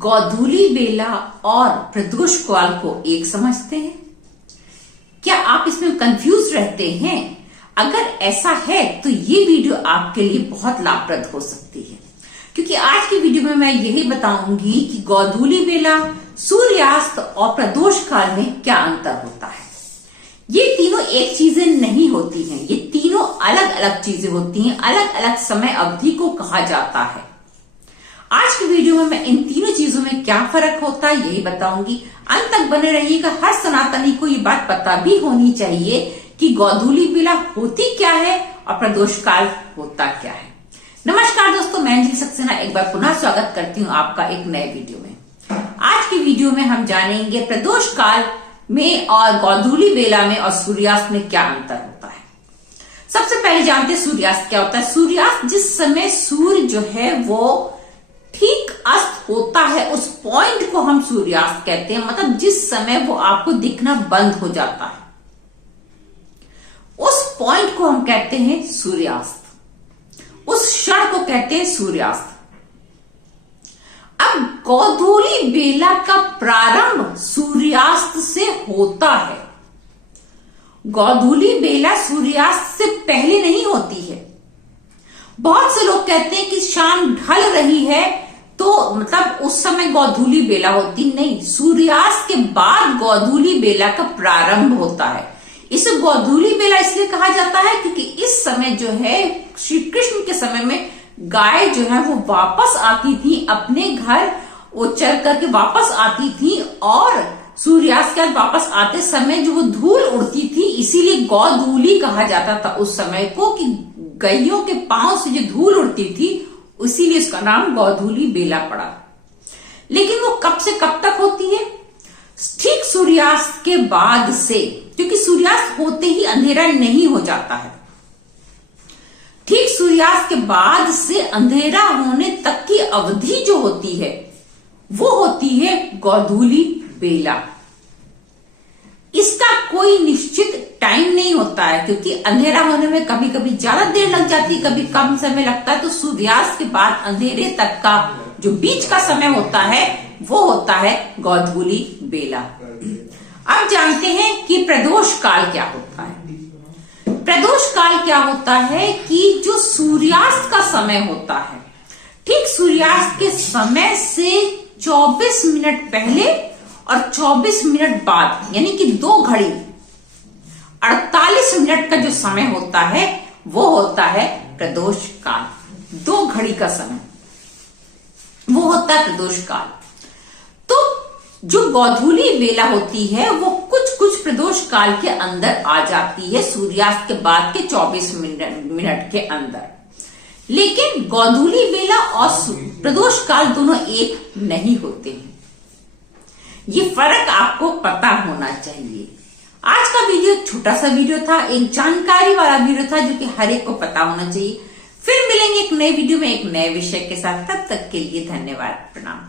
गोधूली बेला और प्रदोष काल को एक समझते हैं? क्या आप इसमें कंफ्यूज रहते हैं? अगर ऐसा है तो ये वीडियो आपके लिए बहुत लाभप्रद हो सकती है, क्योंकि आज की वीडियो में मैं यही बताऊंगी कि गोधूली बेला, सूर्यास्त और प्रदोष काल में क्या अंतर होता है। ये तीनों एक चीजें नहीं होती हैं, ये तीनों अलग अलग चीजें होती हैं, अलग अलग समय अवधि को कहा जाता है। आज की वीडियो में मैं इन तीनों चीजों में क्या फर्क होता है यही बताऊंगी। अंत तक बने रहिएगा। हर सनातनी को ये बात पता भी होनी चाहिए कि गोधूली बेला होती क्या है और प्रदोष काल होता क्या है। नमस्कार दोस्तों, मैं अंजलि सक्सेना एक बार पुनः स्वागत करती हूँ आपका एक नए वीडियो में। आज की वीडियो में हम जानेंगे प्रदोष काल में और गोधूली बेला में और सूर्यास्त में क्या अंतर होता है। सबसे पहले जानते हैं सूर्यास्त क्या होता है। सूर्यास्त जिस समय सूर्य जो है वो ठीक अस्त होता है, उस पॉइंट को हम सूर्यास्त कहते हैं। मतलब जिस समय वो आपको दिखना बंद हो जाता है, उस पॉइंट को हम कहते हैं सूर्यास्त। उस क्षण को कहते हैं सूर्यास्त। अब गोधूली बेला का प्रारंभ सूर्यास्त से होता है। गोधूली बेला सूर्यास्त से पहले नहीं होती है। बहुत से लोग कहते हैं कि शाम ढल रही है तो मतलब उस समय गोधूली बेला होती नहीं, सूर्यास्त के बाद गोधूली बेला का प्रारंभ होता है। इसे गोधूली बेला इसलिए कहा जाता है क्योंकि इस समय जो है श्री कृष्ण के समय में गाय जो है वो वापस आती थी अपने घर, वो चर करके वापस आती थी और सूर्यास्त के बाद वापस आते समय जो वो धूल उड़ती थी, इसीलिए गोधूली कहा जाता था उस समय को कि गायों के पांव से जो धूल उड़ती थी, इसीलिए इसका नाम गोधूली बेला पड़ा। लेकिन वो कब से कब तक होती है? ठीक सूर्यास्त के बाद से, क्योंकि सूर्यास्त होते ही अंधेरा नहीं हो जाता है। ठीक सूर्यास्त के बाद से अंधेरा होने तक की अवधि जो होती है वो होती है गोधूली बेला। इसका कोई निश्चित टाइम नहीं होता है, क्योंकि अंधेरा होने में कभी कभी ज्यादा देर लग जाती है, कभी कम समय लगता है। तो सूर्यास्त के बाद अंधेरे तक का जो बीच का समय होता है वो होता है गोधूली बेला। अब जानते हैं कि प्रदोष काल क्या होता है। प्रदोष काल क्या होता है कि जो सूर्यास्त का समय होता है, ठीक सूर्यास्त के समय से 24 मिनट पहले और 24 मिनट बाद, यानी कि 2 घड़ी 48 मिनट का जो समय होता है वो होता है प्रदोष काल। 2 घड़ी का समय वो होता है प्रदोष काल। तो जो गोधूली बेला होती है वो कुछ प्रदोष काल के अंदर आ जाती है, सूर्यास्त के बाद के 24 मिनट के अंदर। लेकिन गोधूली बेला और प्रदोष काल दोनों एक नहीं होते हैं। ये फर्क आपको पता होना चाहिए। आज का वीडियो छोटा सा वीडियो था, एक जानकारी वाला वीडियो था जो कि हर एक को पता होना चाहिए। फिर मिलेंगे एक नए वीडियो में एक नए विषय के साथ। तब तक के लिए धन्यवाद, प्रणाम।